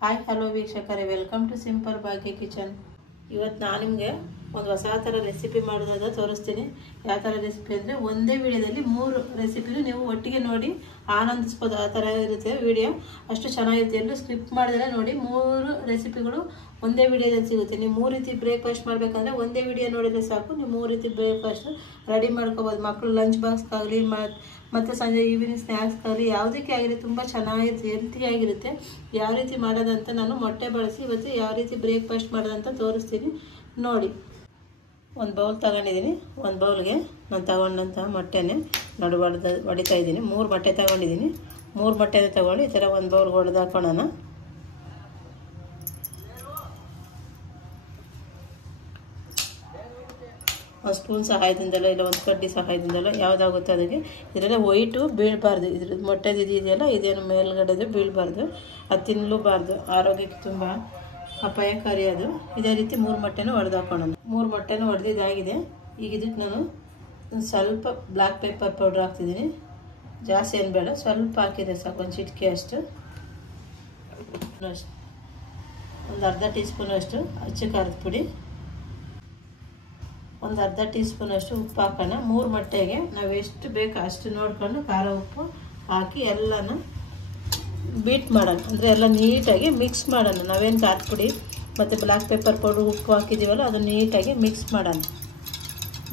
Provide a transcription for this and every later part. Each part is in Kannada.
ಹಾಯ್ ಹಲೋ ವೀಕ್ಷಕರೇ, welcome to simple Bhagya kitchen. ಇವತ್ತು ನಾನು ನಿಮಗೆ ಒಂದು ಹೊಸ ಥರ ರೆಸಿಪಿ ಮಾಡೋದಾದ ತೋರಿಸ್ತೀನಿ. ಯಾವ ಥರ ರೆಸಿಪಿ ಅಂದರೆ ಒಂದೇ ವಿಡಿಯೋದಲ್ಲಿ 3 ರೆಸಿಪಿನೂ ನೀವು ಒಟ್ಟಿಗೆ ನೋಡಿ ಆನಂದಿಸ್ಬೋದು. ಆ ಥರ ಇರುತ್ತೆ ವಿಡಿಯೋ, ಅಷ್ಟು ಚೆನ್ನಾಗಿರುತ್ತೆ. ಎಲ್ಲರೂ ಸ್ಕಿಪ್ ಮಾಡಿದ್ರೆ ನೋಡಿ 3 ರೆಸಿಪಿಗಳು ಒಂದೇ ವಿಡಿಯೋದಲ್ಲಿ ಸಿಗುತ್ತೆ. ನೀವು 3 ರೀತಿ ಬ್ರೇಕ್ಫಾಸ್ಟ್ ಮಾಡಬೇಕಂದ್ರೆ ಒಂದೇ ವಿಡಿಯೋ ನೋಡಿದರೆ ಸಾಕು, ನೀವು 3 ರೀತಿ ಬ್ರೇಕ್ಫಾಸ್ಟ್ ರೆಡಿ ಮಾಡ್ಕೋಬೋದು. ಮಕ್ಕಳು ಲಂಚ್ ಬಾಕ್ಸ್ಗಾಗಲಿ ಮತ್ತು ಸಂಜೆ ಈವ್ನಿಂಗ್ ಸ್ನ್ಯಾಕ್ಸ್ಗಾಗಲಿ ಯಾವುದಕ್ಕೆ ಆಗಿರುತ್ತೆ, ತುಂಬ ಚೆನ್ನಾಗಿರುತ್ತೆ, ಹೆಲ್ತಿಯಾಗಿರುತ್ತೆ. ಯಾವ ರೀತಿ ಮಾಡೋದಂತ ನಾನು ಮೊಟ್ಟೆ ಬಳಸಿ ಇವತ್ತು ಯಾವ ರೀತಿ ಬ್ರೇಕ್ಫಾಸ್ಟ್ ಮಾಡೋದಂತ ತೋರಿಸ್ತೀನಿ ನೋಡಿ. ಒಂದು ಬೌಲ್ ತಗೊಂಡಿದ್ದೀನಿ. ಒಂದು ಬೌಲ್ಗೆ ನಾನು ತಗೊಂಡಂಥ ಮೊಟ್ಟೆನೇ ಹೊಡಿತಾ ಇದ್ದೀನಿ. 3 ಮೊಟ್ಟೆ ತಗೊಂಡಿದ್ದೀನಿ. 3 ಮೊಟ್ಟೆ ತಗೊಂಡು ಈ ಥರ ಒಂದು ಬೌಲ್ಗೆ ಹೊಡೆದು ಹಾಕೋಣ. ಒಂದು ಸ್ಪೂನ್ ಸಹಾಯದಿಂದಲೋ ಇಲ್ಲ ಒಂದು ಕಡ್ಡಿ ಸಹಾಯದಿಂದಲೋ ಯಾವುದಾಗುತ್ತೆ ಅದಕ್ಕೆ. ಇದರೆಲ್ಲ ವೈಟು ಬೀಳಬಾರ್ದು. ಇದ್ರ ಮೊಟ್ಟೆದು ಇದೆಯಲ್ಲ, ಇದೇನು ಮೇಲ್ಗಡೆದು ಬೀಳಬಾರ್ದು, ಅದು ತಿನ್ನಲೂಬಾರ್ದು. ಆರೋಗ್ಯಕ್ಕೆ ತುಂಬ ಅಪಾಯಕಾರಿ ಅದು. ಇದೇ ರೀತಿ 3 ಮೊಟ್ಟೆನೂ ಹೊಡೆದು ಹಾಕೋಣ. 3 ಮೊಟ್ಟೆನೂ ಹೊಡೆದಿದ್ದಾಗಿದೆ. ಈಗ ಇದಕ್ಕೆ ನಾನು ಸ್ವಲ್ಪ ಬ್ಲ್ಯಾಕ್ ಪೆಪ್ಪರ್ ಪೌಡ್ರ್ ಹಾಕ್ತಿದ್ದೀನಿ. ಜಾಸ್ತಿ ಏನು ಬೇಡ, ಸ್ವಲ್ಪ ಹಾಕಿದ್ರೆ ಸಾಕು, ಒಂದು ಚಿಟಿಕೆ ಅಷ್ಟು. ಒಂದು ಅರ್ಧ ಟೀ ಸ್ಪೂನ್ ಅಷ್ಟು ಅಚ್ಚ ಖಾರದ ಪುಡಿ, ಒಂದು ಅರ್ಧ ಟೀ ಸ್ಪೂನ್ ಅಷ್ಟು ಉಪ್ಪು ಹಾಕೋಣ. 3 ಮೊಟ್ಟೆಗೆ ನಾವು ಎಷ್ಟು ಬೇಕು ಅಷ್ಟು ನೋಡಿಕೊಂಡು ಖಾರ ಉಪ್ಪು ಹಾಕಿ ಎಲ್ಲನ ಬೀಟ್ ಮಾಡೋಣ. ಅಂದರೆ ಎಲ್ಲ ನೀಟಾಗಿ ಮಿಕ್ಸ್ ಮಾಡೋಣ. ನಾವೇನು ಖಾರದ ಪುಡಿ ಮತ್ತು ಬ್ಲ್ಯಾಕ್ ಪೆಪ್ಪರ್ ಪೌಡ್ರ್ ಉಪ್ಪು ಹಾಕಿದ್ದೀವಲ್ಲ, ಅದು ನೀಟಾಗಿ ಮಿಕ್ಸ್ ಮಾಡೋಣ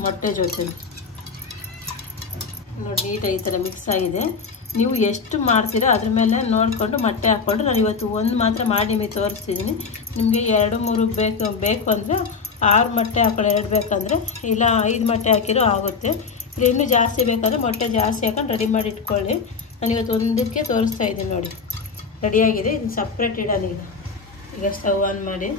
ಮೊಟ್ಟೆ ಜೊತೆ. ನೋಡಿ, ನೀಟಾಗಿ ಈ ಥರ ಮಿಕ್ಸ್ ಆಗಿದೆ. ನೀವು ಎಷ್ಟು ಮಾಡ್ತೀರಾ ಅದ್ರ ಮೇಲೆ ನೋಡಿಕೊಂಡು ಮೊಟ್ಟೆ ಹಾಕ್ಕೊಂಡು, ನಾನು ಇವತ್ತು ಒಂದು ಮಾತ್ರ ಮಾಡಿ ನಿಮಗೆ ತೋರಿಸ್ತಿದ್ದೀನಿ. ನಿಮಗೆ 2-3 ಬೇಕು ಅಂದರೆ 6 ಮೊಟ್ಟೆ ಹಾಕೊಳ್ಳಿ. 2 ಬೇಕಂದರೆ ಇಲ್ಲ 5 ಮೊಟ್ಟೆ ಹಾಕಿರೋ ಆಗುತ್ತೆ. ಇಲ್ಲ ಇನ್ನೂ ಜಾಸ್ತಿ ಬೇಕಂದರೆ ಮೊಟ್ಟೆ ಜಾಸ್ತಿ ಹಾಕೊಂಡು ರೆಡಿ ಮಾಡಿ ಇಟ್ಕೊಳ್ಳಿ. ನಾನು ಇವತ್ತು ಒಂದಕ್ಕೆ ತೋರಿಸ್ತಾ ಇದ್ದೀನಿ ನೋಡಿ. ರೆಡಿಯಾಗಿದೆ. ಇದನ್ನು ಸಪ್ರೇಟ್ ಇಡೋಣ. ಈಗ ಸ್ಟವ್ ಆನ್ ಮಾಡಿ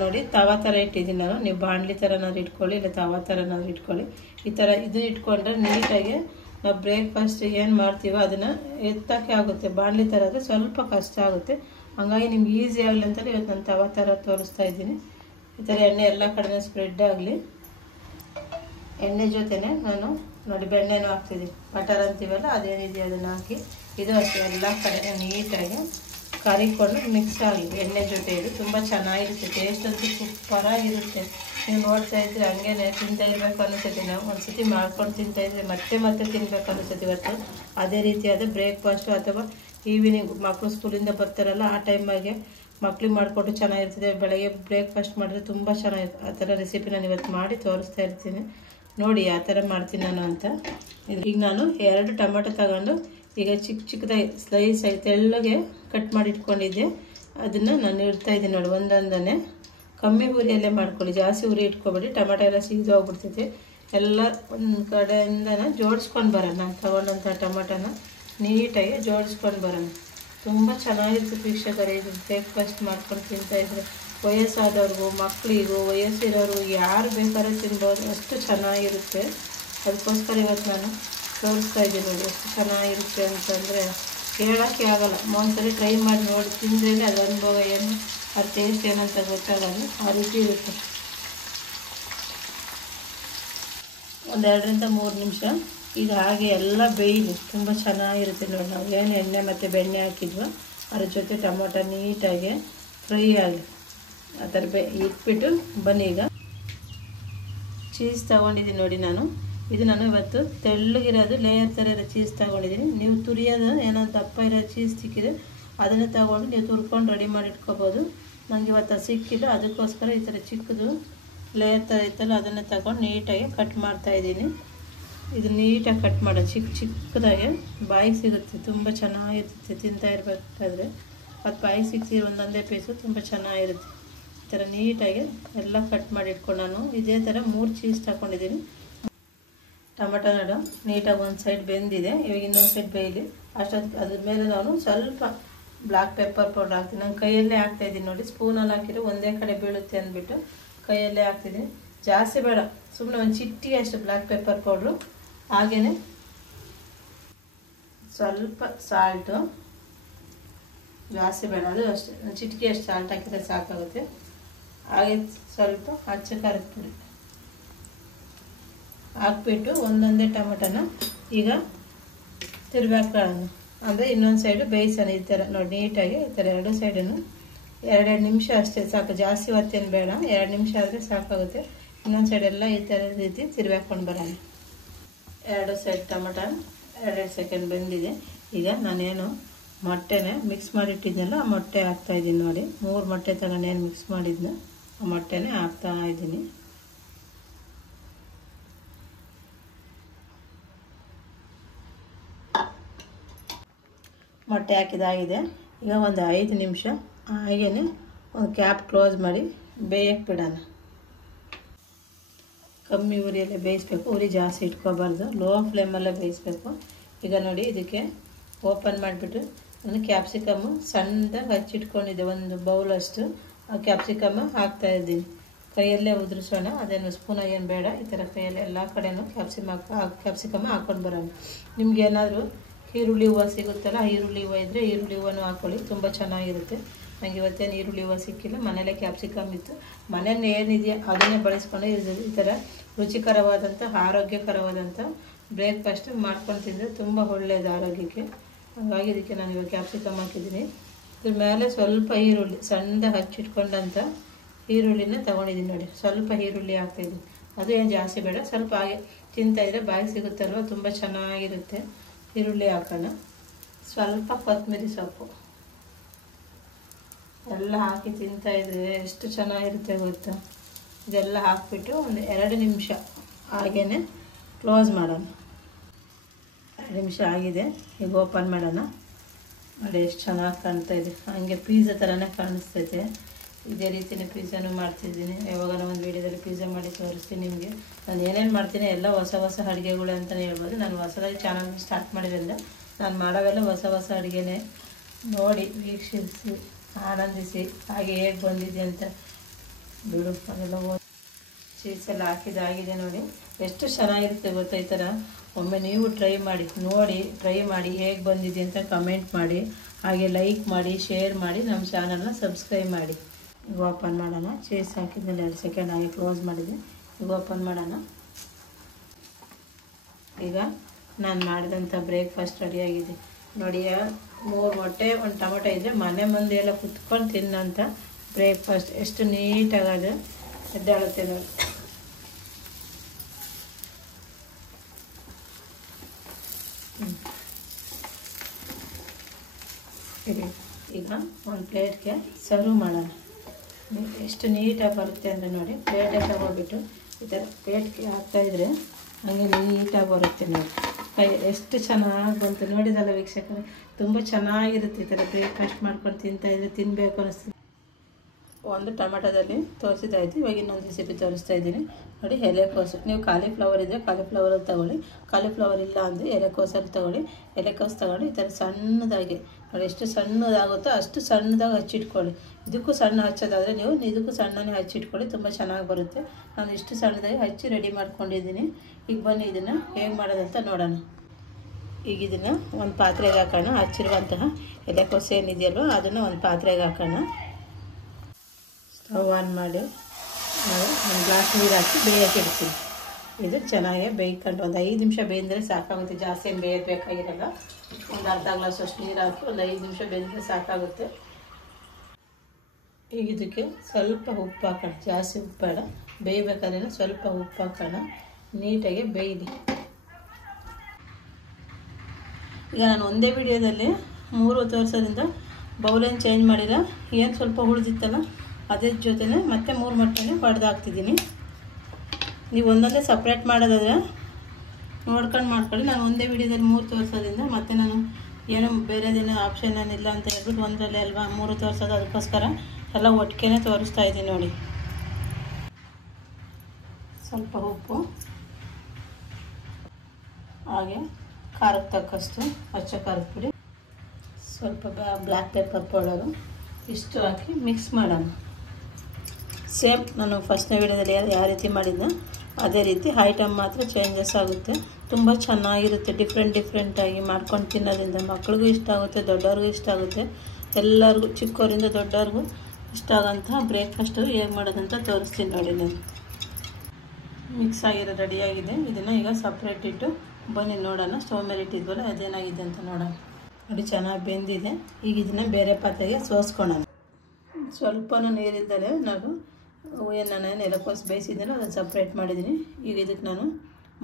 ನೋಡಿ ತವಾ ಥರ ಇಟ್ಟಿದ್ದೀನಿ ನಾನು. ನೀವು ಬಾಣಲಿ ಥರನಾದ್ರು ಇಟ್ಕೊಳ್ಳಿ, ಇಲ್ಲ ತವಾ ಥರನಾದ್ರು ಇಟ್ಕೊಳ್ಳಿ. ಈ ಥರ ಇದನ್ನು ಇಟ್ಕೊಂಡ್ರೆ ನೀಟಾಗಿ ನಾವು ಬ್ರೇಕ್ಫಾಸ್ಟಿಗೆ ಏನು ಮಾಡ್ತೀವೋ ಅದನ್ನು ಎತ್ತಕ್ಕೆ ಆಗುತ್ತೆ. ಬಾಣಲಿ ಥರ ಆದರೆ ಸ್ವಲ್ಪ ಕಷ್ಟ ಆಗುತ್ತೆ. ಹಾಗಾಗಿ ನಿಮ್ಗೆ ಈಸಿ ಆಗಲಿ ಅಂತಲೇ ಇವತ್ತು ನಾನು ತವಾ ಥರ ತೋರಿಸ್ತಾ ಇದ್ದೀನಿ. ಈ ಥರ ಎಣ್ಣೆ ಎಲ್ಲ ಕಡೆ ಸ್ಪ್ರೆಡ್ ಆಗಲಿ. ಎಣ್ಣೆ ಜೊತೆನೆ ನಾನು ನೋಡಿ ಬೆಣ್ಣೆನೂ ಹಾಕ್ತಿದ್ದೀನಿ. ಬಟರ್ ಅಂತೀವಲ್ಲ ಅದೇನಿದೆ ಅದನ್ನು ಹಾಕಿ ಇದು ಅಷ್ಟೇ ಎಲ್ಲ ಕಡೆ ನೀಟಾಗಿ ಕರಿಕೊಂಡು ಮಿಕ್ಸ್ ಆಗಲಿ ಎಣ್ಣೆ ಜೊತೆ. ಇದು ತುಂಬ ಚೆನ್ನಾಗಿರುತ್ತೆ, ಟೇಸ್ಟ್ ಅಂತೂ ಸೂಪರಾಗಿರುತ್ತೆ. ನೀವು ನೋಡ್ತಾ ಇದ್ರೆ ಹಂಗೇ ತಿಂತಾ ಇರಬೇಕು ಅನಿಸುತ್ತೆ. ನಾವು ಒಂದ್ಸತಿ ಮಾಡ್ಕೊಂಡು ತಿಂತಾಯಿದ್ರೆ ಮತ್ತೆ ತಿನ್ನಬೇಕು ಅನಿಸುತ್ತೆ. ಇವತ್ತು ಅದೇ ರೀತಿಯಾದ ಬ್ರೇಕ್ಫಾಸ್ಟು ಅಥವಾ ಈವ್ನಿಂಗ್ ಮಕ್ಕಳು ಸ್ಕೂಲಿಂದ ಬರ್ತಾರಲ್ಲ ಆ ಟೈಮಾಗೆ ಮಕ್ಳಿಗೆ ಮಾಡಿಕೊಟ್ಟು ಚೆನ್ನಾಗಿರ್ತದೆ. ಬೆಳಗ್ಗೆ ಬ್ರೇಕ್ಫಾಸ್ಟ್ ಮಾಡಿದ್ರೆ ತುಂಬ ಚೆನ್ನಾಗಿರುತ್ತೆ. ಆ ಥರ ರೆಸಿಪಿ ನಾನು ಇವತ್ತು ಮಾಡಿ ತೋರಿಸ್ತಾ ಇರ್ತೀನಿ ನೋಡಿ ಯಾವ ಥರ ಮಾಡ್ತೀನಿ ನಾನು ಅಂತ. ಈಗ ನಾನು 2 ಟೊಮೆಟೊ ತಗೊಂಡು ಈಗ ಚಿಕ್ಕದಾಗಿ ಸ್ಲೈಸ್ ಆಗಿ ತೆಳ್ಳಗೆ ಕಟ್ ಮಾಡಿ ಇಟ್ಕೊಂಡಿದ್ದೆ. ಅದನ್ನು ನಾನು ಇಡ್ತಾ ಇದ್ದೀನಿ ನೋಡಿ. ಒಂದೊಂದನ್ನೇ ಕಮ್ಮಿ ಉರಿಯಲ್ಲೇ ಮಾಡ್ಕೊಳ್ಳಿ, ಜಾಸ್ತಿ ಉರಿ ಇಟ್ಕೊಬೇಡಿ. ಟೊಮೆಟೊ ಎಲ್ಲ ಸೀದು ಹೋಗ್ಬಿಡ್ತೈತೆ. ಎಲ್ಲ ಒಂದು ಕಡೆಯಿಂದ ಜೋಡಿಸ್ಕೊಂಡು ಬರೋಣ. ನಾನು ತಗೊಂಡಂಥ ಟೊಮೆಟೊನ ನೀಟಾಗಿ ಜೋಡಿಸ್ಕೊಂಡು ಬರೋಣ. ತುಂಬ ಚೆನ್ನಾಗಿರ್ತದೆ ವೀಕ್ಷಕರೇ. ಇದು ಬ್ರೇಕ್ಫಾಸ್ಟ್ ಮಾಡ್ಕೊಂಡು ತಿಂತಾಯಿದ್ರೆ ವಯಸ್ಸಾದವ್ರಿಗೂ ಮಕ್ಕಳಿಗೂ ವಯಸ್ಸಿರೋರು ಯಾರು ಬೇಕಾದ್ರೂ ತಿನ್ಬೋದು, ಅಷ್ಟು ಚೆನ್ನಾಗಿರುತ್ತೆ. ಅದಕ್ಕೋಸ್ಕರ ಇವತ್ತು ನಾನು ತೋರಿಸ್ತಾ ಇದ್ದೀನಿ ನೋಡಿ ಎಷ್ಟು ಚೆನ್ನಾಗಿರುತ್ತೆ ಅಂತಂದರೆ ಹೇಳೋಕ್ಕೆ ಆಗೋಲ್ಲ. ಒಂದ್ಸರಿ ಟ್ರೈ ಮಾಡಿ ನೋಡಿ ತಿಂದ್ರೇ ಅದು ಅನುಭವ ಏನು, ಅದು ಟೇಸ್ಟ್ ಏನಂತ ಗೊತ್ತಾಗಲ್ಲ. ಆ ರೀತಿ ಇರುತ್ತೆ. ಒಂದು 2-3 ನಿಮಿಷ ಇದು ಹಾಗೆ ಎಲ್ಲ ಬೇಯಲಿ, ತುಂಬ ಚೆನ್ನಾಗಿರುತ್ತೆ ನೋಡಿ. ನಾವು ಏನು ಎಣ್ಣೆ ಮತ್ತು ಬೆಣ್ಣೆ ಹಾಕಿದ್ವೋ ಅದ್ರ ಜೊತೆ ಟೊಮೊಟೊ ನೀಟಾಗಿ ಫ್ರೈ ಆಗಲಿ. ಆ ಥರ ಇಟ್ಬಿಟ್ಟು ಬನ್ನಿ. ಈಗ ಚೀಸ್ ತೊಗೊಂಡಿದ್ದೀನಿ ನೋಡಿ. ಇದು ನಾನು ಇವತ್ತು ತೆಳ್ಳಗಿರೋದು ಲೇಯರ್ ಥರ ಇರೋ ಚೀಸ್ ತೊಗೊಂಡಿದ್ದೀನಿ. ನೀವು ತುರಿಯೋದು ಏನಾದ್ರು ದಪ್ಪ ಇರೋ ಚೀಸ್ ಸಿಕ್ಕಿದ್ರೆ ಅದನ್ನು ತೊಗೊಂಡು ನೀವು ತುರ್ಕೊಂಡು ರೆಡಿ ಮಾಡಿ ಇಟ್ಕೋಬೋದು. ನನಗೆ ಇವತ್ತು ಸಿಕ್ಕಿಲ್ಲ, ಅದಕ್ಕೋಸ್ಕರ ಈ ಥರ ಚಿಕ್ಕದು ಲೇಯರ್ ಥರ ಇತ್ತಲ್ಲ ಅದನ್ನು ತಗೊಂಡು ನೀಟಾಗಿ ಕಟ್ ಮಾಡ್ತಾಯಿದ್ದೀನಿ. ಇದು ನೀಟಾಗಿ ಕಟ್ ಮಾಡೋದು ಚಿಕ್ಕದಾಗಿ ಬಾಯಿಗೆ ಸಿಗುತ್ತೆ. ತುಂಬ ಚೆನ್ನಾಗಿರುತ್ತೆ ತಿಂತಾ ಇರಬೇಕಾದ್ರೆ. ಅದು ಬಾಯಿಗೆ ಸಿಕ್ಕಿದ್ರೆ ಒಂದೊಂದೇ ಪೀಸು ತುಂಬ ಚೆನ್ನಾಗಿರುತ್ತೆ. ಈ ಥರ ನೀಟಾಗಿ ಎಲ್ಲ ಕಟ್ ಮಾಡಿ ಇಟ್ಕೊಂಡು ನಾನು ಇದೇ ಥರ 3 ಚೀಸ್ ತಗೊಂಡಿದ್ದೀನಿ. ಟೊಮೆಟೊ ನೀಟಾಗಿ ಒಂದು ಸೈಡ್ ಬೆಂದಿದೆ. ಇವಾಗ ಇನ್ನೊಂದು ಸೈಡ್ ಬೇಯಲಿ. ಅಷ್ಟೊತ್ತು ಅದ್ರ ಮೇಲೆ ನಾನು ಸ್ವಲ್ಪ ಬ್ಲ್ಯಾಕ್ ಪೆಪ್ಪರ್ ಪೌಡ್ರ್ ಹಾಕ್ತೀನಿ. ನಾನು ಕೈಯಲ್ಲೇ ಹಾಕ್ತಾಯಿದ್ದೀನಿ ನೋಡಿ. ಸ್ಪೂನಲ್ಲಿ ಹಾಕಿದ್ರೆ ಒಂದೇ ಕಡೆ ಬೀಳುತ್ತೆ ಅಂದ್ಬಿಟ್ಟು ಕೈಯಲ್ಲೇ ಹಾಕ್ತಿದ್ದೀನಿ. ಜಾಸ್ತಿ ಬೇಡ, ಸುಮ್ಮನೆ ಒಂದು ಚಿಟಿಕೆ ಅಷ್ಟು ಬ್ಲ್ಯಾಕ್ ಪೆಪ್ಪರ್ ಪೌಡ್ರು. ಹಾಗೆಯೇ ಸ್ವಲ್ಪ ಸಾಲ್ಟು, ಜಾಸ್ತಿ ಬೇಡ, ಅದು ಅಷ್ಟೇ ಒಂದು ಚಿಟಿಕೆ ಅಷ್ಟು ಸಾಲ್ಟ್ ಹಾಕಿದ್ರೆ ಸಾಕಾಗುತ್ತೆ. ಹಾಗೆ ಸ್ವಲ್ಪ ಅಚ್ಚ ಖಾರದ ಪುಡಿ ಹಾಕ್ಬಿಟ್ಟು ಒಂದೊಂದೇ ಟೊಮೆಟೊನ ಈಗ ತಿರುವಿ ಹಾಕೋಣ. ಅಂದರೆ ಇನ್ನೊಂದು ಸೈಡು ಬೇಯಿಸೋಣ ಈ ಥರ ನೋಡಿ ನೀಟಾಗಿ ಈ ಥರ ಎರಡು ಸೈಡನ್ನು 2 ನಿಮಿಷ ಅಷ್ಟೇ ಸಾಕು, ಜಾಸ್ತಿ ಹೊತ್ತೇನು ಬೇಡ, 2 ನಿಮಿಷ ಆದರೆ ಸಾಕಾಗುತ್ತೆ. ಇನ್ನೊಂದು ಸೈಡ್ ಎಲ್ಲ ಈ ಥರ ರೀತಿ ತಿರುವಾಕೊಂಡು ಬರೋಣ. 2 ಸೈಡ್ ಟೊಮಟ 2 ಸೆಕೆಂಡ್ ಬೆಂದಿದೆ. ಈಗ ನಾನೇನು ಮೊಟ್ಟೆನೇ ಮಿಕ್ಸ್ ಮಾಡಿಟ್ಟಿದ್ನಲ್ಲ ಆ ಮೊಟ್ಟೆ ಹಾಕ್ತಾಯಿದ್ದೀನಿ ನೋಡಿ. 3 ಮೊಟ್ಟೆ ತಗೊಂಡೇನು ಮಿಕ್ಸ್ ಮಾಡಿದ್ನ ಆ ಮೊಟ್ಟೆನೇ ಹಾಕ್ತಾ ಇದ್ದೀನಿ. ಮೊಟ್ಟೆ ಹಾಕಿದಾಗಿದೆ. ಈಗ ಒಂದು 5 ನಿಮಿಷ ಹಾಗೇ ಒಂದು ಕ್ಯಾಪ್ ಕ್ಲೋಸ್ ಮಾಡಿ ಬೇಯಕ್ಕೆ ಬಿಡೋಣ. ಕಮ್ಮಿ ಉರಿಯಲ್ಲೇ ಬೇಯಿಸ್ಬೇಕು, ಉರಿ ಜಾಸ್ತಿ ಇಟ್ಕೋಬಾರ್ದು, ಲೋ ಫ್ಲೇಮಲ್ಲೇ ಬೇಯಿಸ್ಬೇಕು. ಈಗ ನೋಡಿ ಇದಕ್ಕೆ ಓಪನ್ ಮಾಡಿಬಿಟ್ಟು ನಾನು ಕ್ಯಾಪ್ಸಿಕಮ್ಮು ಸಣ್ಣದಾಗಿ ಹಚ್ಚಿಟ್ಕೊಂಡಿದ್ದೆ, ಒಂದು ಬೌಲಷ್ಟು ಆ ಕ್ಯಾಪ್ಸಿಕಮ್ಮ ಹಾಕ್ತಾಯಿದ್ದೀನಿ. ಕೈಯಲ್ಲೇ ಉದುರಿಸೋಣ, ಅದೇನು ಸ್ಪೂನಾಗಿ ಏನು ಬೇಡ, ಈ ಥರ ಕೈಯಲ್ಲೇ ಎಲ್ಲ ಕಡೆಯೂ ಕ್ಯಾಪ್ಸಿಕಮ್ಮ ಹಾಕ್ಕೊಂಡು ಬರೋಣ. ನಿಮ್ಗೇನಾದರೂ ಈರುಳ್ಳಿ ಹೂವು ಸಿಗುತ್ತಲ್ಲ, ಈರುಳ್ಳಿ ಹೂವು ಇದ್ದರೆ ಈರುಳ್ಳಿ ಹೂವನ್ನು ಹಾಕ್ಕೊಳ್ಳಿ, ತುಂಬ ಚೆನ್ನಾಗಿರುತ್ತೆ. ನನಗೆ ಇವತ್ತೇನು ಈರುಳ್ಳಿ ಹೂವು ಸಿಕ್ಕಿಲ್ಲ, ಮನೇಲೇ ಕ್ಯಾಪ್ಸಿಕಮ್ ಇತ್ತು. ಮನೇಲಿ ಏನಿದೆಯೋ ಅದನ್ನೇ ಬಳಸ್ಕೊಂಡು ಈ ಥರ ರುಚಿಕರವಾದಂಥ ಆರೋಗ್ಯಕರವಾದಂಥ ಬ್ರೇಕ್ಫಾಸ್ಟ್ ಮಾಡ್ಕೊಂಡು ತಿಂದರೆ ತುಂಬ ಒಳ್ಳೆಯದು ಆರೋಗ್ಯಕ್ಕೆ. ಹಾಗಾಗಿ ಇದಕ್ಕೆ ನಾನು ಇವಾಗ ಕ್ಯಾಪ್ಸಿಕಮ್ ಹಾಕಿದ್ದೀನಿ. ಇದ್ರ ಮೇಲೆ ಸ್ವಲ್ಪ ಈರುಳ್ಳಿ ಸಣ್ಣದಾಗಿ ಹಚ್ಚಿಟ್ಕೊಂಡಂಥ ಈರುಳ್ಳಿನ ತೊಗೊಂಡಿದ್ದೀನಿ ನೋಡಿ. ಸ್ವಲ್ಪ ಈರುಳ್ಳಿ ಹಾಕ್ತಾಯಿದ್ದೀನಿ, ಅದು ಏನು ಜಾಸ್ತಿ ಬೇಡ, ಸ್ವಲ್ಪ ಹಾಗೆ ತಿಂತಾಯಿದ್ರೆ ಬಾಯಿ ಸಿಗುತ್ತಲ್ವ, ತುಂಬ ಚೆನ್ನಾಗಿರುತ್ತೆ. ಈರುಳ್ಳಿ ಹಾಕೋಣ, ಸ್ವಲ್ಪ ಕೊತ್ತಂಬರಿ ಸೊಪ್ಪು ಎಲ್ಲ ಹಾಕಿ ತಿಂತಾಯಿದ್ರೆ ಎಷ್ಟು ಚೆನ್ನಾಗಿರುತ್ತೆ ಗೊತ್ತಾ. ಇದೆಲ್ಲ ಹಾಕಿಬಿಟ್ಟು ಒಂದು 2 ನಿಮಿಷ ಹಾಗೇ ಕ್ಲೋಸ್ ಮಾಡೋಣ. 2 ನಿಮಿಷ ಆಗಿದೆ. ಈಗ ಓಪನ್ ಮಾಡೋಣ. ನೋಡಿ ಎಷ್ಟು ಚೆನ್ನಾಗಿ ಕಾಣ್ತಾ ಇದೆ, ಹಂಗೆ ಪಿಜ್ಜಾ ಥರನೇ ಕಾಣಿಸ್ತೈತೆ. ಇದೇ ರೀತಿಯೇ ಪಿಜ್ಜಾನು ಮಾಡ್ತಿದ್ದೀನಿ. ಯಾವಾಗ ಒಂದು ವೀಡಿಯೋದಲ್ಲಿ ಪಿಜ್ಜಾ ಮಾಡಿ ತೋರಿಸ್ತೀನಿ ನಿಮಗೆ. ನಾನು ಏನೇನು ಮಾಡ್ತೀನಿ ಎಲ್ಲ ಹೊಸ ಹೊಸ ಅಡುಗೆಗಳು ಅಂತಲೇ ಹೇಳ್ಬೋದು. ನಾನು ಹೊಸದಾಗಿ ಚಾನಲ್ ಸ್ಟಾರ್ಟ್ ಮಾಡಿದ್ರಿಂದ ನಾನು ಮಾಡೋವೆಲ್ಲ ಹೊಸ ಹೊಸ ಅಡುಗೆನೇ. ನೋಡಿ ವೀಕ್ಷಿಸಿ ಆನಂದಿಸಿ, ಹಾಗೆ ಹೇಗೆ ಬಂದಿದೆ ಅಂತ ಬಿಡು. ಅದೆಲ್ಲ ಚೀಸೆಲ್ಲ ಹಾಕಿದಾಗಿದೆ ನೋಡಿ, ಎಷ್ಟು ಚೆನ್ನಾಗಿರುತ್ತೆ ಗೊತ್ತಾ. ಈ ಥರ ಒಮ್ಮೆ ನೀವು ಟ್ರೈ ಮಾಡಿ, ನೋಡಿ ಟ್ರೈ ಮಾಡಿ ಹೇಗೆ ಬಂದಿದೆ ಅಂತ ಕಮೆಂಟ್ ಮಾಡಿ, ಹಾಗೆ ಲೈಕ್ ಮಾಡಿ, ಶೇರ್ ಮಾಡಿ, ನಮ್ಮ ಚಾನಲ್ನ ಸಬ್ಸ್ಕ್ರೈಬ್ ಮಾಡಿ. ಈಗ ಓಪನ್ ಮಾಡೋಣ. ಚೀಸ್ ಹಾಕಿದ್ಮೇಲೆ 2 ಸೆಕೆಂಡ್ ಆಗಿ ಕ್ಲೋಸ್ ಮಾಡಿದೆ. ಈಗ ಓಪನ್ ಮಾಡೋಣ. ಈಗ ನಾನು ಮಾಡಿದಂಥ ಬ್ರೇಕ್ಫಾಸ್ಟ್ ರೆಡಿಯಾಗಿದೆ ನೋಡಿ. 3 ಮೊಟ್ಟೆ 1 ಟೊಮೊಟೊ ಇದ್ದರೆ ಮನೆ ಮುಂದೆ ಎಲ್ಲ ಕುತ್ಕೊಂಡು ತಿನ್ನೋಂಥ ಬ್ರೇಕ್ಫಾಸ್ಟ್ ಎಷ್ಟು ನೀಟಾಗದು ಎದ್ದಾಳುತ್ತೆ ನೋಡಿ. ಈಗ ಒಂದು ಪ್ಲೇಟ್ಗೆ ಸರ್ವ್ ಮಾಡೋಣ. ಎಷ್ಟು ನೀಟಾಗಿ ಬರುತ್ತೆ ಅಂದರೆ ನೋಡಿ, ಪ್ಲೇಟಿಗೆ ತಗೊಬಿಟ್ಟು ಈ ಥರ ಪ್ಲೇಟ್ಗೆ ಹಾಕ್ತಾಯಿದ್ರೆ ಹಾಗೆ ನೀಟಾಗಿ ಬರುತ್ತೆ ನೋಡಿ. ಕೈ ಎಷ್ಟು ಚೆನ್ನಾಗಿ ಬಂತು ನೋಡಿದಲ್ಲ ವೀಕ್ಷಕರೇ, ತುಂಬ ಚೆನ್ನಾಗಿರುತ್ತೆ. ಈ ಥರ ಬ್ರೇಕ್ಫಾಸ್ಟ್ ಮಾಡ್ಕೊಂಡು ತಿಂತಾಯಿದ್ರೆ ತಿನ್ನಬೇಕು ಅನ್ನಿಸ್ತು. ಒಂದು ಟೊಮೆಟೊದಲ್ಲಿ ತೋರಿಸಿದಾಯ್ತು. ಇವಾಗ ಇನ್ನೊಂದು ರೆಸಿಪಿ ತೋರಿಸ್ತಾ ಇದ್ದೀನಿ ನೋಡಿ. ಎಲೆಕೋಸು, ನೀವು ಕಾಲಿಫ್ಲವರ್ ಇದ್ದರೆ ಕಾಲಿಫ್ಲವರಲ್ಲಿ ತೊಗೊಳ್ಳಿ, ಕಾಲಿಫ್ಲವರ್ ಇಲ್ಲ ಅಂದರೆ ಎಲೆಕೋಸಲ್ಲಿ ತೊಗೊಳ್ಳಿ. ಎಲೆಕೋಸು ತೊಗೊಂಡು ಈ ಥರ ಸಣ್ಣದಾಗಿ ನೋಡಿ, ಎಷ್ಟು ಸಣ್ಣದಾಗುತ್ತೋ ಅಷ್ಟು ಸಣ್ಣದಾಗಿ ಹಚ್ಚಿಟ್ಕೊಳ್ಳಿ. ಇದಕ್ಕೂ ಸಣ್ಣ ಹಚ್ಚೋದಾದರೆ ನೀವು ಇದಕ್ಕೂ ಸಣ್ಣನೇ ಹಚ್ಚಿಟ್ಕೊಳ್ಳಿ, ತುಂಬ ಚೆನ್ನಾಗಿ ಬರುತ್ತೆ. ನಾನು ಇಷ್ಟು ಸಣ್ಣದಾಗಿ ಹಚ್ಚಿ ರೆಡಿ ಮಾಡ್ಕೊಂಡಿದ್ದೀನಿ. ಈಗ ಬನ್ನಿ ಇದನ್ನು ಹೇಗೆ ಮಾಡೋದಂತ ನೋಡೋಣ. ಈಗ ಇದನ್ನು ಒಂದು ಪಾತ್ರೆಗೆ ಹಾಕೋಣ. ಹಚ್ಚಿರುವಂತಹ ಎಲೆಕೋಸು ಏನಿದೆಯಲ್ವ ಅದನ್ನು ಒಂದು ಪಾತ್ರೆಗೆ ಹಾಕೋಣ. ಸ್ಟವ್ ಆನ್ ಮಾಡಿ ಒಂದು ಗ್ಲಾಸ್ ನೀರು ಹಾಕಿ ಬೇಯಕ್ಕೆ ಇಡ್ತೀನಿ. ಇದು ಚೆನ್ನಾಗಿ ಬೇಯ್ಕೊಂಡು ಒಂದು 5 ನಿಮಿಷ ಬೇಯಿದ್ರೆ ಸಾಕಾಗುತ್ತೆ. ಜಾಸ್ತಿ ಏನು ಬೇಯಬೇಕಾಗಿರಲ್ಲ. ಒಂದು ಅರ್ಧ ಗ್ಲಾಸ್ ಅಷ್ಟು ನೀರು ಹಾಕಿ ಒಂದು 5 ನಿಮಿಷ ಬೇಯಿದ್ರೆ ಸಾಕಾಗುತ್ತೆ. ಈಗ ಇದಕ್ಕೆ ಸ್ವಲ್ಪ ಉಪ್ಪು ಹಾಕೋಣ, ಜಾಸ್ತಿ ಉಪ್ಪು ಬೇಡ. ಬೇಯಬೇಕಾದ್ರೆ ಸ್ವಲ್ಪ ಉಪ್ಪು ಹಾಕೋಣ, ನೀಟಾಗಿ ಬೇಯಲಿ. ಈಗ ನಾನು ಒಂದೇ ವಿಡಿಯೋದಲ್ಲಿ 3 ತೋರಿಸೋದ್ರಿಂದ ಬೌಲೇನು ಚೇಂಜ್ ಮಾಡಿಲ್ಲ. ಏನು ಸ್ವಲ್ಪ ಉಳಿದಿತ್ತಲ್ಲ ಅದ್ರ ಜೊತೆನೇ ಮತ್ತೆ 3 ಮೊಟ್ಟೆನೇ ಬಡ್ದಾಕ್ತಿದ್ದೀನಿ. ನೀವು ಒಂದೊಂದೇ ಸಪ್ರೇಟ್ ಮಾಡೋದಾದರೆ ನೋಡ್ಕೊಂಡು ಮಾಡ್ಕೊಳ್ಳಿ. ನಾನು ಒಂದೇ ವಿಡಿಯೋದಲ್ಲಿ 3 ತೋರಿಸೋದ್ರಿಂದ ಮತ್ತೆ ನಾನು ಏನೋ ಬೇರೆದೇನೋ ಆಪ್ಷನ್ ಏನಿಲ್ಲ ಅಂತ ಹೇಳ್ಬಿಟ್ಟು ಒಂದರಲ್ಲೇ ಅಲ್ವಾ 3 ತೋರಿಸೋದು, ಅದಕ್ಕೋಸ್ಕರ ಎಲ್ಲ ಒಟ್ಟಿಗೆ ತೋರಿಸ್ತಾ ಇದ್ದೀನಿ ನೋಡಿ. ಸ್ವಲ್ಪ ಉಪ್ಪು, ಹಾಗೆ ಖಾರಕ್ಕೆ ತಕ್ಕಷ್ಟು ಅಚ್ಚ ಖಾರದ ಪುಡಿ, ಸ್ವಲ್ಪ ಬ್ಲ್ಯಾಕ್ ಪೆಪ್ಪರ್ ಪೌಡರು, ಇಷ್ಟು ಹಾಕಿ ಮಿಕ್ಸ್ ಮಾಡೋಣ. ಸೇಮ್ ನಾನು ಫಸ್ಟ್ನೇ ವಿಡಿಯೋದಲ್ಲಿ ಯಾವ ರೀತಿ ಮಾಡಿದ್ನ ಅದೇ ರೀತಿ. ಐಟಮ್ ಮಾತ್ರ ಚೇಂಜಸ್ ಆಗುತ್ತೆ. ತುಂಬ ಚೆನ್ನಾಗಿರುತ್ತೆ. ಡಿಫ್ರೆಂಟಾಗಿ ಮಾಡ್ಕೊಂಡು ತಿನ್ನೋದ್ರಿಂದ ಮಕ್ಳಿಗೂ ಇಷ್ಟ ಆಗುತ್ತೆ, ದೊಡ್ಡವ್ರಿಗೂ ಇಷ್ಟ ಆಗುತ್ತೆ. ಎಲ್ಲರಿಗೂ ಚಿಕ್ಕವರಿಂದ ದೊಡ್ಡವ್ರಿಗೂ ಇಷ್ಟ ಆಗೋಂಥ ಬ್ರೇಕ್ಫಾಸ್ಟು ಹೇಗೆ ಮಾಡೋದಂತ ತೋರಿಸ್ತೀನಿ ನೋಡಿ. ನಾನು ಮಿಕ್ಸ್ ಆಗಿರೋ ರೆಡಿಯಾಗಿದೆ. ಇದನ್ನು ಈಗ ಸಪ್ರೇಟ್ ಇಟ್ಟು ಬನ್ನಿ ನೋಡೋಣ. ಸ್ಟವ್ ಮೇಲೆ ಇಟ್ಟಿದ್ವಲ್ಲ ಅದೇನಾಗಿದೆ ಅಂತ ನೋಡೋಣ. ನೋಡಿ ಚೆನ್ನಾಗಿ ಬೆಂದಿದೆ. ಈಗ ಇದನ್ನು ಬೇರೆ ಪಾತ್ರೆಗೆ ಸೋಸ್ಕೊಳ್ಳೋಣ. ಸ್ವಲ್ಪನೂ ನೀರಿದ್ದಲೇ ನಾನು ನಾನು ಎಲೆಕೋಸು ಬೇಯಿಸಿದ್ದೇನೆ ಅದನ್ನು ಸಪ್ರೇಟ್ ಮಾಡಿದ್ದೀನಿ. ಈಗ ಇದಕ್ಕೆ ನಾನು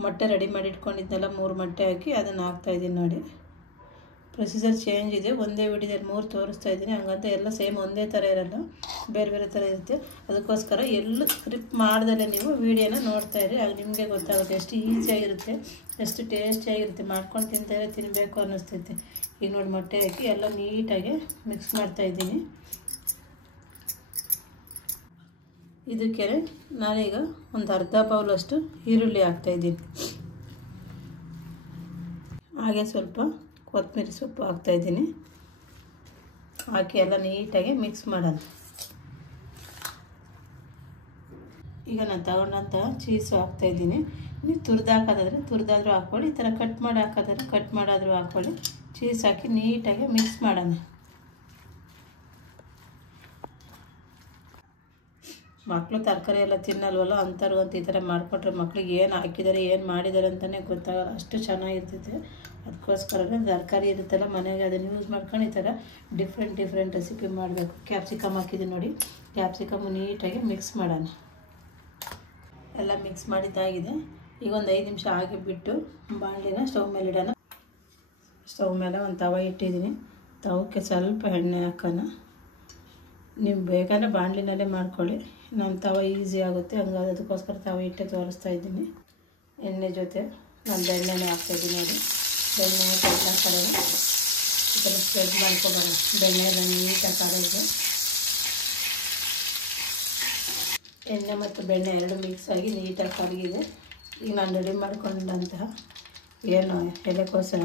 ಮೊಟ್ಟೆ ರೆಡಿ ಮಾಡಿ ಇಟ್ಕೊಂಡಿದ್ದೆಲ್ಲ 3 ಮೊಟ್ಟೆ ಹಾಕಿ ಅದನ್ನು ಹಾಕ್ತಾಯಿದ್ದೀನಿ. ನೋಡಿ ಪ್ರೊಸೀಜರ್ ಚೇಂಜ್ ಇದೆ, ಒಂದೇ ವಿಡಿಯೋದಲ್ಲಿ 3 ತೋರಿಸ್ತಾ ಇದ್ದೀನಿ. ಹಂಗಂತ ಎಲ್ಲ ಸೇಮ್ ಒಂದೇ ಥರ ಇರೋಲ್ಲ, ಬೇರೆ ಬೇರೆ ಥರ ಇರುತ್ತೆ. ಅದಕ್ಕೋಸ್ಕರ ಎಲ್ಲೂ ಸ್ಕ್ರಿಪ್ಟ್ ಮಾಡ್ದಲ್ಲೇ ನೀವು ವೀಡಿಯೋನ ನೋಡ್ತಾಯಿರಿ, ಆಗ ನಿಮಗೆ ಗೊತ್ತಾಗುತ್ತೆ ಎಷ್ಟು ಈಸಿಯಾಗಿರುತ್ತೆ, ಎಷ್ಟು ಟೇಸ್ಟಿಯಾಗಿರುತ್ತೆ. ಮಾಡ್ಕೊಂಡು ತಿಂತಾಯಿದ್ರೆ ತಿನ್ನಬೇಕು ಅನ್ನಿಸ್ತೈತೆ. ಈಗ ನೋಡಿ ಮೊಟ್ಟೆ ಹಾಕಿ ಎಲ್ಲ ನೀಟಾಗಿ ಮಿಕ್ಸ್ ಮಾಡ್ತಾಯಿದ್ದೀನಿ. ಇದಕ್ಕೆ ನಾನೀಗ ಒಂದು ಅರ್ಧ ಬೌಲಷ್ಟು ಈರುಳ್ಳಿ ಹಾಕ್ತಾಯಿದ್ದೀನಿ. ಹಾಗೆ ಸ್ವಲ್ಪ ಕೊತ್ತಂಬರಿ ಸೊಪ್ಪು ಹಾಕ್ತಾಯಿದ್ದೀನಿ. ಹಾಕಿ ಎಲ್ಲ ನೀಟಾಗಿ ಮಿಕ್ಸ್ ಮಾಡೋಣ. ಈಗ ನಾನು ತಗೊಂಡಂಥ ಚೀಸು ಹಾಕ್ತಾಯಿದ್ದೀನಿ. ನೀವು ತುರಿದು ಹಾಕೋದಾದ್ರೆ ತುರಿದಾದ್ರೂ ಹಾಕ್ಕೊಳ್ಳಿ, ಈ ಥರ ಕಟ್ ಮಾಡಿ ಹಾಕೋದಾದ್ರೆ ಕಟ್ ಮಾಡಾದರೂ ಹಾಕ್ಕೊಳ್ಳಿ. ಚೀಸ್ ಹಾಕಿ ನೀಟಾಗಿ ಮಿಕ್ಸ್ ಮಾಡೋಣ. ಮಕ್ಕಳು ತರಕಾರಿ ಎಲ್ಲ ತಿನ್ನಲ್ವಲ್ಲ, ಅಂಥವ್ರಿಗಂತ ಈ ಥರ ಮಾಡಿಕೊಟ್ರೆ ಮಕ್ಳಿಗೆ ಏನು ಹಾಕಿದ್ದಾರೆ ಏನು ಮಾಡಿದ್ದಾರೆ ಅಂತಲೇ ಗೊತ್ತಾಗಲ್ಲ, ಅಷ್ಟು ಚೆನ್ನಾಗಿರ್ತೈತೆ. ಅದಕ್ಕೋಸ್ಕರ ತರಕಾರಿ ಇರುತ್ತಲ್ಲ ಮನೆಗೆ ಅದನ್ನು ಯೂಸ್ ಮಾಡ್ಕೊಂಡು ಈ ಥರ ಡಿಫ್ರೆಂಟ್ ರೆಸಿಪಿ ಮಾಡಬೇಕು. ಕ್ಯಾಪ್ಸಿಕಮ್ ಹಾಕಿದ್ದೀನಿ ನೋಡಿ, ಕ್ಯಾಪ್ಸಿಕಮ್ ನೀಟಾಗಿ ಮಿಕ್ಸ್ ಮಾಡೋಣ. ಎಲ್ಲ ಮಿಕ್ಸ್ ಮಾಡಿದ್ದಾಗಿದೆ. ಈಗ ಒಂದು 5 ನಿಮಿಷ ಹಾಕಿ ಬಿಟ್ಟು ಬಾಣಲಿನ ಸ್ಟವ್ ಮೇಲೆ ಇಡೋಣ. ಸ್ಟವ್ ಮೇಲೆ ಒಂದು ತವ ಇಟ್ಟಿದ್ದೀನಿ. ತವಕ್ಕೆ ಸ್ವಲ್ಪ ಎಣ್ಣೆ ಹಾಕೋಣ. ನೀವು ಬೇಕಾದ್ರೆ ಬಾಣಲಿನಲ್ಲೇ ಮಾಡ್ಕೊಳ್ಳಿ, ನಮ್ಮ ತವ ಈಸಿ ಆಗುತ್ತೆ, ಹಂಗಾಗಿ ಅದಕ್ಕೋಸ್ಕರ ತವ ಇಟ್ಟೆ ತೋರಿಸ್ತಾ ಇದ್ದೀನಿ. ಎಣ್ಣೆ ಜೊತೆ ನಾನು ಬೆಣ್ಣೆನೇ ಹಾಕ್ತಾಯಿದ್ದೀನಿ. ನೋಡಿ ಬೆಣ್ಣೆ ಎಲ್ಲ ಕಡೆ ಈ ಥರ ಸ್ಪ್ರೆಡ್ ಮಾಡ್ಕೊಬೋಣ. ಬೆಣ್ಣೆ ಎಲ್ಲ ನೀಟಾಗಿ ಕಡೆಗೆ ಎಣ್ಣೆ ಮತ್ತು ಬೆಣ್ಣೆ ಎರಡು ಮಿಕ್ಸ್ ಆಗಿ ನೀಟಾಗಿ ಕರಗಿದೆ. ಈಗ ನಾನು ರೆಡಿ ಮಾಡ್ಕೊಂಡಂತಹ ಏನು ಎಲೆಕೋಸು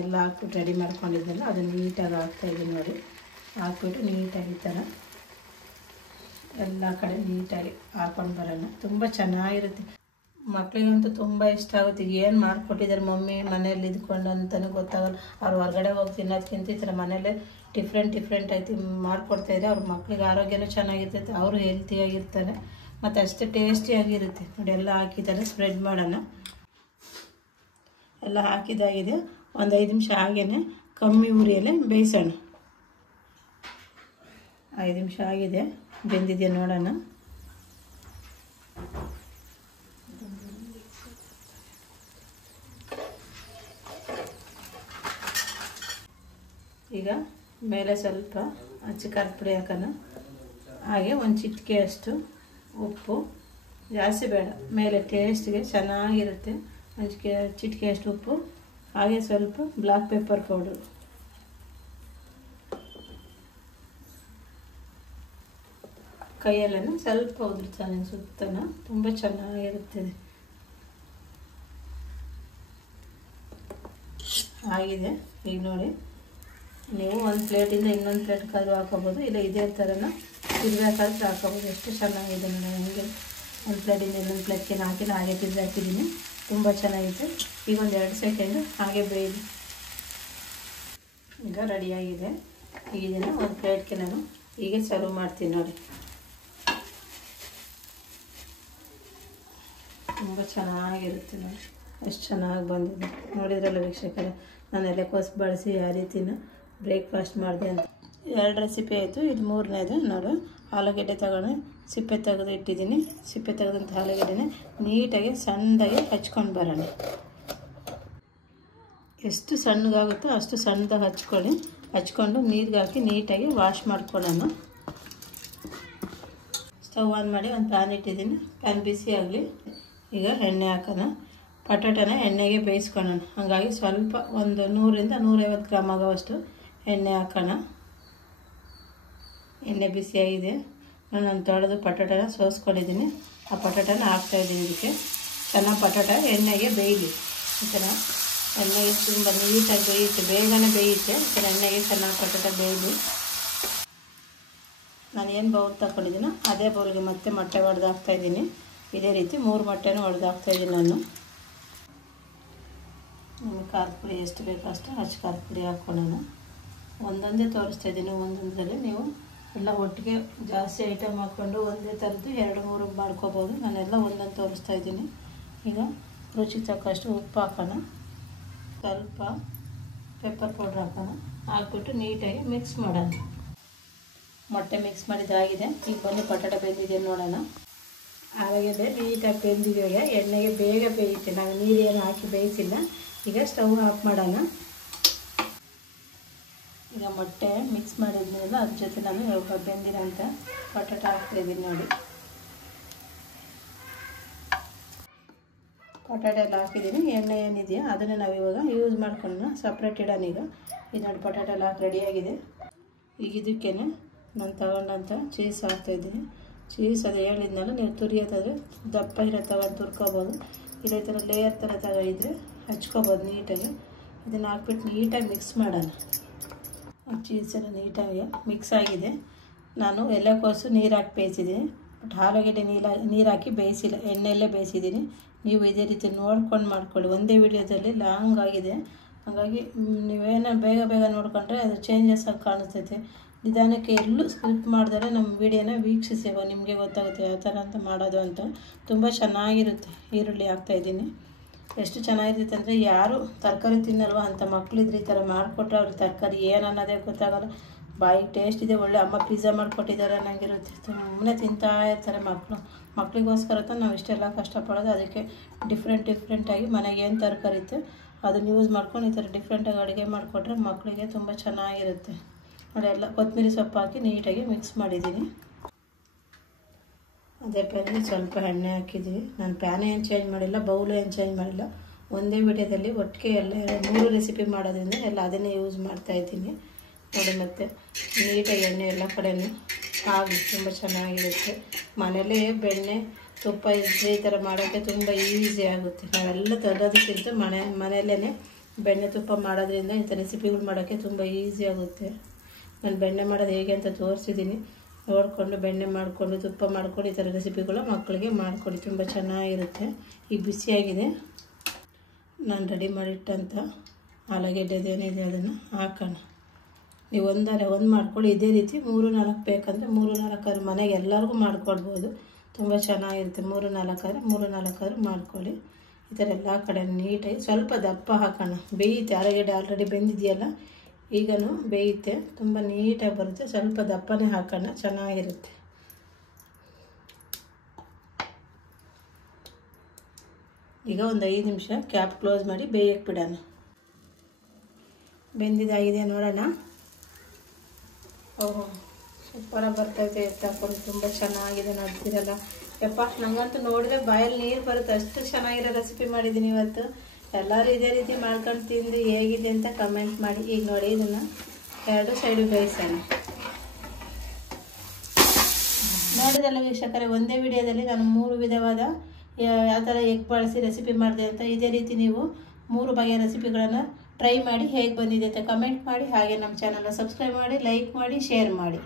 ಎಲ್ಲ ಹಾಕ್ಬಿಟ್ಟು ರೆಡಿ ಮಾಡ್ಕೊಂಡಿದ್ದೆಲ್ಲ ಅದನ್ನು ನೀಟಾಗಿ ಹಾಕ್ತಾಯಿದ್ದೀನಿ. ನೋಡಿ ಹಾಕ್ಬಿಟ್ಟು ನೀಟಾಗಿ ಈ ಥರ ಎಲ್ಲ ಕಡೆ ನೀಟಾಗಿ ಹಾಕೊಂಡು ಬರೋಣ. ತುಂಬ ಚೆನ್ನಾಗಿರುತ್ತೆ, ಮಕ್ಕಳಿಗಂತೂ ತುಂಬ ಇಷ್ಟ ಆಗುತ್ತೆ. ಏನು ಮಾಡಿಕೊಟ್ಟಿದ್ದಾರೆ ಮಮ್ಮಿ ಮನೇಲಿ ಇದ್ಕೊಂಡು ಅಂತಲೇ ಗೊತ್ತಾಗಲ್ಲ. ಅವ್ರು ಹೊರಗಡೆ ಹೋಗಿ ತಿನ್ನೋದಕ್ಕಿಂತ ಈ ಥರ ಮನೇಲೆ ಡಿಫ್ರೆಂಟ್ ಆಯ್ತು ಮಾಡಿಕೊಡ್ತಾಯಿದ್ರೆ ಅವ್ರ ಮಕ್ಳಿಗೆ ಆರೋಗ್ಯನೂ ಚೆನ್ನಾಗಿರ್ತೈತೆ, ಅವರು ಹೆಲ್ತಿಯಾಗಿರ್ತಾರೆ ಮತ್ತು ಅಷ್ಟೇ ಟೇಸ್ಟಿಯಾಗಿರುತ್ತೆ. ನೋಡಿ ಎಲ್ಲ ಹಾಕಿದ್ದಾರೆ, ಸ್ಪ್ರೆಡ್ ಮಾಡೋಣ. ಎಲ್ಲ ಹಾಕಿದಾಗಿದೆ. ಒಂದು 5 ನಿಮಿಷ ಹಾಗೇ ಕಮ್ಮಿ ಉರಿಯಲ್ಲೇ ಬೇಯಿಸೋಣ. 5 ನಿಮಿಷ ಆಗಿದೆ, ಬೆಂದಿದೆಯಾ ನೋಡೋಣ. ಈಗ ಮೇಲೆ ಸ್ವಲ್ಪ ಅಚ್ಚ ಖಾರದ ಪುಡಿ ಹಾಕೋಣ. ಹಾಗೆ ಒಂದು ಚಿಟಿಕೆ ಅಷ್ಟು ಉಪ್ಪು, ಜಾಸ್ತಿ ಬೇಡ, ಮೇಲೆ ಟೇಸ್ಟ್ಗೆ ಚೆನ್ನಾಗಿರುತ್ತೆ. ಒಂದು ಚಿಟಿಕೆ ಅಷ್ಟು ಉಪ್ಪು, ಹಾಗೆ ಸ್ವಲ್ಪ ಬ್ಲ್ಯಾಕ್ ಪೆಪ್ಪರ್ ಪೌಡ್ರು. ಕೈಯಲ್ಲೇ ಸ್ವಲ್ಪ ಉದುರ್ತಾನೆ ಸುತ್ತನ, ತುಂಬ ಚೆನ್ನಾಗಿರುತ್ತದೆ. ಆಗಿದೆ. ಈಗ ನೋಡಿ ನೀವು ಒಂದು ಪ್ಲೇಟಿಂದ ಇನ್ನೊಂದು ಪ್ಲೇಟ್ಗಾದ್ರೂ ಹಾಕೋಬೋದು, ಇಲ್ಲ ಇದೇ ಥರನ ತಿರ್ಬೇಕಾದ್ರೂ ಹಾಕೋಬೋದು. ಎಷ್ಟು ಚೆನ್ನಾಗಿದೆ ನೋಡಿ. ಹಂಗೆ ಒಂದು ಪ್ಲೇಟಿಂದ ಇನ್ನೊಂದು ಪ್ಲೇಟ್ಗೆ ಹಾಕಿಲ್ಲ, ಹಾಗೆ ತಿರ್ಗಿ ಹಾಕಿದ್ದೀನಿ. ತುಂಬ ಚೆನ್ನಾಗಿದೆ. ಈಗ ಒಂದು 2 ಸೆಕೆಂಡು ಹಾಗೆ ಬೇಯಿದೆ. ಈಗ ರೆಡಿಯಾಗಿದೆ. ಈಗ ಇದನ್ನು ಒಂದು ಪ್ಲೇಟ್ಗೆ ನಾನು ಹೀಗೆ ಸರ್ವ್ ಮಾಡ್ತೀನಿ. ನೋಡಿ ತುಂಬ ಚೆನ್ನಾಗಿರುತ್ತೆ. ನೋಡಿ ಎಷ್ಟು ಚೆನ್ನಾಗಿ ಬಂದಿದೆ. ನೋಡಿದ್ರಲ್ಲ ವೀಕ್ಷಕರೇ, ನಾನು ಎಲೆಕೋಸು ಬಳಸಿ ಯಾವ ರೀತಿನ ಬ್ರೇಕ್ಫಾಸ್ಟ್ ಮಾಡಿದೆ ಅಂತ. 2 ರೆಸಿಪಿ ಆಯಿತು, ಇದು 3ನೇದು. ನೋಡು ಆಲೂಗಡ್ಡೆ ತಗೊಂಡು ಸಿಪ್ಪೆ ತೆಗೆದು ಇಟ್ಟಿದ್ದೀನಿ. ಸಿಪ್ಪೆ ತೆಗೆದಂಥ ಆಲೂಗಡ್ಡೆನೇ ನೀಟಾಗಿ ಸಣ್ಣದಾಗಿ ಹಚ್ಕೊಂಡು ಬರೋಣ. ಎಷ್ಟು ಸಣ್ಣಗಾಗುತ್ತೋ ಅಷ್ಟು ಸಣ್ಣದಾಗಿ ಹಚ್ಕೊಂಡು ನೀರಿಗೆ ಹಾಕಿ ನೀಟಾಗಿ ವಾಶ್ ಮಾಡ್ಕೊಳ್ಳೋಣ. ಸ್ಟವ್ ಆನ್ ಮಾಡಿ ಒಂದು ಪ್ಯಾನ್ ಇಟ್ಟಿದ್ದೀನಿ. ಪ್ಯಾನ್ ಬಿಸಿ ಆಗಲಿ. ಈಗ ಎಣ್ಣೆ ಹಾಕೋಣ. ಪಟಾಟನ ಎಣ್ಣೆಗೆ ಬೇಯಿಸ್ಕೊಳ್ಳೋಣ. ಹಾಗಾಗಿ ಸ್ವಲ್ಪ ಒಂದು 100ರಿಂದ 150 ಗ್ರಾಮ್ ಆಗೋವಷ್ಟು ಎಣ್ಣೆ ಹಾಕೋಣ. ಎಣ್ಣೆ ಬಿಸಿಯಾಗಿದೆ. ನಾನು ತೊಳೆದು ಪಟಾಟನ ಸೋಸ್ಕೊಂಡಿದ್ದೀನಿ. ಆ ಪಟಾಟನ ಹಾಕ್ತಾಯಿದ್ದೀನಿ. ಇದಕ್ಕೆ ಚೆನ್ನಾಗಿ ಪಟಾಟ ಎಣ್ಣೆಗೆ ಬೇಯಲಿ. ಈ ಥರ ಎಣ್ಣೆಗೆ ತುಂಬ ನೀಟಾಗಿ ಬೇಯುತ್ತೆ, ಬೇಗನೆ ಬೇಯುತ್ತೆ. ಈ ಥರ ಎಣ್ಣೆಗೆ ಚೆನ್ನಾಗಿ ಪಟಾಟ ಬೇಯಲಿ. ನಾನು ಏನು ಬೌಲ್ ತಗೊಂಡಿದ್ದೀನೋ ಅದೇ ಬೌಲ್ಗೆ ಮತ್ತೆ ಮೊಟ್ಟೆ ಒಡೆದು ಹಾಕ್ತಾಯಿದ್ದೀನಿ. ಇದೇ ರೀತಿ 3 ಮೊಟ್ಟೆನೂ ಒಡೆದು ಹಾಕ್ತಾಯಿದ್ದೀನಿ ನಾನು. ನಿಮಗೆ ಖಾರದ ಪುಡಿ ಎಷ್ಟು ಬೇಕೋ ಅಷ್ಟು ಹಚ್ಚ ಖಾರದ ಪುಡಿ ಹಾಕ್ಕೊಳ್ಳೋಣ. ಒಂದೊಂದೇ ತೋರಿಸ್ತಾ ಇದ್ದೀನಿ. ಒಂದೊಂದರಲ್ಲಿ ನೀವು ಎಲ್ಲ ಒಟ್ಟಿಗೆ ಜಾಸ್ತಿ ಐಟಮ್ ಹಾಕ್ಕೊಂಡು ಒಂದೇ ಥರದ್ದು 2-3 ಮಾಡ್ಕೋಬೋದು. ನಾನೆಲ್ಲ ಒಂದೊಂದು ತೋರಿಸ್ತಾ ಇದ್ದೀನಿ. ಈಗ ರುಚಿಗೆ ತಕ್ಕಷ್ಟು ಉಪ್ಪು ಹಾಕೋಣ. ಸ್ವಲ್ಪ ಪೆಪ್ಪರ್ ಪೌಡ್ರ್ ಹಾಕೋಣ. ಹಾಕ್ಬಿಟ್ಟು ನೀಟಾಗಿ ಮಿಕ್ಸ್ ಮಾಡೋಣ. ಮೊಟ್ಟೆ ಮಿಕ್ಸ್ ಮಾಡಿದ್ದಾಗಿದೆ. ಈಗ ಬಂದು ಪಟಾಟ ಬೆಂದಿದೆ ನೋಡೋಣ. ಆವಾಗಲೇ ನೀಟಾಗಿ ಬೆಂದಿದೆಯೋ ಎಣ್ಣೆಗೆ ಬೇಗ ಬೇಯುತ್ತೆ. ನಾವು ನೀರೇನು ಹಾಕಿ ಬೇಯಿಸಿಲ್ಲ. ಈಗ ಸ್ಟವ್ ಆಫ್ ಮಾಡೋಣ. ಈಗ ಮೊಟ್ಟೆ ಮಿಕ್ಸ್ ಮಾಡಿದ್ಮೇಲೆ ಅದ್ರ ಜೊತೆ ನಾನು ಬೆಂದಿರೋಂಥ ಪಟಾಟ ಹಾಕ್ತಾಯಿದ್ದೀನಿ ನೋಡಿ. ಪಟಾಟ ಎಲ್ಲ ಹಾಕಿದ್ದೀನಿ. ಎಣ್ಣೆ ಏನಿದೆಯೋ ಅದನ್ನು ನಾವು ಇವಾಗ ಯೂಸ್ ಮಾಡ್ಕೊಂಡು ಸಪ್ರೇಟ್ ಇಡೋಣ. ಈಗ ಇದು ನೋಡಿ ಪಟಾಟ ಎಲ್ಲ ರೆಡಿಯಾಗಿದೆ. ಈಗ ಇದಕ್ಕೇ ನಾನು ತಗೊಂಡಂಥ ಚೀಸ್ ಹಾಕ್ತಾಯಿದ್ದೀನಿ. ಚೀಸ್ ಅದು ಹೇಳಿದ್ನಲ್ಲ, ನೀವು ತುರಿಯೋದಾದರೆ ದಪ್ಪ ಇರೋ ತಗೊಂಡು ತುರ್ಕೋಬೋದು. ಇದೇ ಥರ ಲೇಯರ್ ಥರ ತಗೊಂಡಿದ್ರೆ ಹಚ್ಕೋಬೋದು ನೀಟಾಗಿ. ಇದನ್ನು ಹಾಕ್ಬಿಟ್ಟು ನೀಟಾಗಿ ಮಿಕ್ಸ್ ಮಾಡೋಣ. ಚೀಸ್ ಎಲ್ಲ ನೀಟಾಗಿ ಮಿಕ್ಸ್ ಆಗಿದೆ. ನಾನು ಎಲೆಕೋಸು ನೀರು ಹಾಕಿ ಬೇಯಿಸಿದ್ದೀನಿ. ಬಟ್ ಆಲೂಗಡ್ಡೆ ನೀರು ಹಾಕಿ ಬೇಯಿಸಿಲ್ಲ, ಎಣ್ಣೆಯಲ್ಲೇ ಬೇಯಿಸಿದ್ದೀನಿ. ನೀವು ಇದೇ ರೀತಿ ನೋಡ್ಕೊಂಡು ಮಾಡ್ಕೊಳ್ಳಿ. ಒಂದೇ ವಿಡಿಯೋದಲ್ಲಿ ಲಾಂಗ್ ಆಗಿದೆ, ಹಾಗಾಗಿ ನೀವೇನೋ ಬೇಗ ಬೇಗ ನೋಡ್ಕೊಂಡ್ರೆ ಅದು ಚೇಂಜಸ್ ಆಗಿ ಕಾಣಿಸ್ತೈತೆ. ನಿಧಾನಕ್ಕೆ ಎಲ್ಲೂ ಸ್ಕಿಪ್ ಮಾಡಿದ್ರೆ ನಮ್ಮ ವೀಡಿಯೋನ ವೀಕ್ಷಿಸಿ, ನಿಮಗೆ ಗೊತ್ತಾಗುತ್ತೆ ಯಾವ ಥರ ಅಂತ ಮಾಡೋದು ಅಂತ. ತುಂಬ ಚೆನ್ನಾಗಿರುತ್ತೆ. ಈರುಳ್ಳಿ ಹಾಕ್ತಾಯಿದ್ದೀನಿ. ಎಷ್ಟು ಚೆನ್ನಾಗಿರುತ್ತೆ ಅಂದರೆ, ಯಾರು ತರಕಾರಿ ತಿನ್ನಲ್ವ ಅಂಥ ಮಕ್ಕಳಿದ್ರೆ ಈ ಥರ ಮಾಡಿಕೊಟ್ರೆ ಅವ್ರಿಗೆ ತರಕಾರಿ ಏನು ಅನ್ನೋದೇ ಗೊತ್ತಾಗಲ್ಲ. ಬಾಯಿಗೆ ಟೇಸ್ಟ್ ಇದೆ, ಒಳ್ಳೆ ಅಮ್ಮ ಪಿಜ್ಜಾ ಮಾಡಿಕೊಟ್ಟಿದ್ದಾರೆ ಅನ್ನಂಗಿರುತ್ತೆ. ಸುಮ್ಮನೆ ತಿಂತಾ ಇರ್ತಾರೆ ಮಕ್ಕಳಿಗೋಸ್ಕರ ನಾವು ಇಷ್ಟೆಲ್ಲ ಕಷ್ಟಪಡೋದು. ಅದಕ್ಕೆ ಡಿಫ್ರೆಂಟಾಗಿ ಮನೆಗೆ ಏನು ತರಕಾರಿ ಇತ್ತು ಅದನ್ನು ಯೂಸ್ ಮಾಡ್ಕೊಂಡು ಈ ಥರ ಡಿಫ್ರೆಂಟಾಗಿ ಅಡುಗೆ ಮಾಡಿಕೊಟ್ರೆ ಮಕ್ಕಳಿಗೆ ತುಂಬ ಚೆನ್ನಾಗಿರುತ್ತೆ. ಅದೆಲ್ಲ ಕೊತ್ತಂಬರಿ ಸೊಪ್ಪು ಹಾಕಿ ನೀಟಾಗಿ ಮಿಕ್ಸ್ ಮಾಡಿದ್ದೀನಿ. ಅದೇ ಪ್ಯಾನಲ್ಲಿ ಸ್ವಲ್ಪ ಎಣ್ಣೆ ಹಾಕಿದ್ದೀವಿ. ನಾನು ಪ್ಯಾನ್ ಏನು ಚೇಂಜ್ ಮಾಡಿಲ್ಲ, ಬೌಲು ಏನು ಚೇಂಜ್ ಮಾಡಿಲ್ಲ. ಒಂದೇ ವಿಡಿಯೋದಲ್ಲಿ ಒಟ್ಟಿಗೆ ಎಲ್ಲ 3 ರೆಸಿಪಿ ಮಾಡೋದ್ರಿಂದ ಎಲ್ಲ ಅದನ್ನೇ ಯೂಸ್ ಮಾಡ್ತಾಯಿದ್ದೀನಿ ನೋಡಿ. ಮತ್ತು ನೀಟಾಗಿ ಎಣ್ಣೆ ಎಲ್ಲ ಕಡೆಯೂ ಆಗಿ ತುಂಬ ಚೆನ್ನಾಗಿರುತ್ತೆ. ಮನೇಲೇ ಬೆಣ್ಣೆ ತುಪ್ಪ ಇದ್ದರೆ ಈ ಥರ ಮಾಡೋಕ್ಕೆ ತುಂಬ ಈಸಿ ಆಗುತ್ತೆ. ನಾವೆಲ್ಲ ತರೋದಕ್ಕಿಂತ ಮನೆಯಲ್ಲೇ ಬೆಣ್ಣೆ ತುಪ್ಪ ಮಾಡೋದ್ರಿಂದ ಇಂಥ ರೆಸಿಪಿಗಳು ಮಾಡೋಕ್ಕೆ ತುಂಬ ಈಸಿ ಆಗುತ್ತೆ. ನಾನು ಬೆಣ್ಣೆ ಮಾಡೋದು ಹೇಗೆ ಅಂತ ತೋರಿಸಿದ್ದೀನಿ. ನೋಡಿಕೊಂಡು ಬೆಣ್ಣೆ ಮಾಡಿಕೊಂಡು ತುಪ್ಪ ಮಾಡ್ಕೊಂಡು ಈ ಥರ ರೆಸಿಪಿಗಳು ಮಕ್ಕಳಿಗೆ ಮಾಡಿಕೊಡಿ, ತುಂಬ ಚೆನ್ನಾಗಿರುತ್ತೆ. ಈಗ ಬಿಸಿಯಾಗಿದೆ. ನಾನು ರೆಡಿ ಮಾಡಿಟ್ಟಂಥ ಆಲೂಗೆಡ್ಡೆದೇನಿದೆ ಅದನ್ನು ಹಾಕೋಣ. ನೀವು ಒಂದು ಮಾಡ್ಕೊಳ್ಳಿ. ಇದೇ ರೀತಿ 3-4 ಬೇಕಂದರೆ 3-4 ಮನೆಗೆ ಎಲ್ಲರಿಗೂ ಮಾಡಿಕೊಡ್ಬೋದು. ತುಂಬ ಚೆನ್ನಾಗಿರುತ್ತೆ. 3-4 ಮಾಡ್ಕೊಳ್ಳಿ. ಈ ಥರ ಎಲ್ಲ ಕಡೆ ನೀಟಾಗಿ ಸ್ವಲ್ಪ ದಪ್ಪ ಹಾಕೋಣ. ಬೇಯುತ್ತೆ, ಆಲೂಗೆಡ್ಡೆ ಆಲ್ರೆಡಿ ಬೆಂದಿದೆಯಲ್ಲ, ಈಗಲೂ ಬೇಯುತ್ತೆ, ತುಂಬ ನೀಟಾಗಿ ಬರುತ್ತೆ. ಸ್ವಲ್ಪ ದಪ್ಪನೇ ಹಾಕೋಣ, ಚೆನ್ನಾಗಿರುತ್ತೆ. ಈಗ ಒಂದು 5 ನಿಮಿಷ ಕ್ಯಾಪ್ ಕ್ಲೋಸ್ ಮಾಡಿ ಬೇಯಕ್ಕೆ ಬಿಡೋಣ. ಬೆಂದಿದ್ದಾಗಿದೆ ನೋಡೋಣ. ಓಹೋ, ಸೂಪರಾಗಿ ಬರ್ತೈತೆ. ತಗೊಂಡು ತುಂಬ ಚೆನ್ನಾಗಿದೆ ನೋಡ್ತೀರಲ್ಲ. ಯಪ್ಪ, ನನಗಂತೂ ನೋಡಿದ್ರೆ ಬಾಯಲ್ಲಿ ನೀರು ಬರುತ್ತೆ, ಅಷ್ಟು ಚೆನ್ನಾಗಿರೋ ರೆಸಿಪಿ ಮಾಡಿದ್ದೀನಿ ಇವತ್ತು. ಎಲ್ಲರೂ ಇದೇ ರೀತಿ ಮಾಡ್ಕೊಂಡು ತಿಂದು ಹೇಗಿದೆ ಅಂತ ಕಮೆಂಟ್ ಮಾಡಿ. ಈಗ ನೋಡಿ, ಇದನ್ನು 2 ಸೈಡು ಬೇಯಿಸೋಣ. ನೋಡಿದಲ್ಲ ವೀಕ್ಷಕರೇ, ಒಂದೇ ವಿಡಿಯೋದಲ್ಲಿ ನಾನು 3 ವಿಧವಾದ ಯಾವ ಥರ ಎಗ್ ಬಳಸಿ ರೆಸಿಪಿ ಮಾಡಿದೆ ಅಂತ. ಇದೇ ರೀತಿ ನೀವು 3 ಬಗೆಯ ರೆಸಿಪಿಗಳನ್ನು ಟ್ರೈ ಮಾಡಿ ಹೇಗೆ ಬಂದಿದೆ ಅಂತ ಕಮೆಂಟ್ ಮಾಡಿ. ಹಾಗೆ ನಮ್ಮ ಚಾನಲ್ನ ಸಬ್ಸ್ಕ್ರೈಬ್ ಮಾಡಿ, ಲೈಕ್ ಮಾಡಿ, ಶೇರ್ ಮಾಡಿ.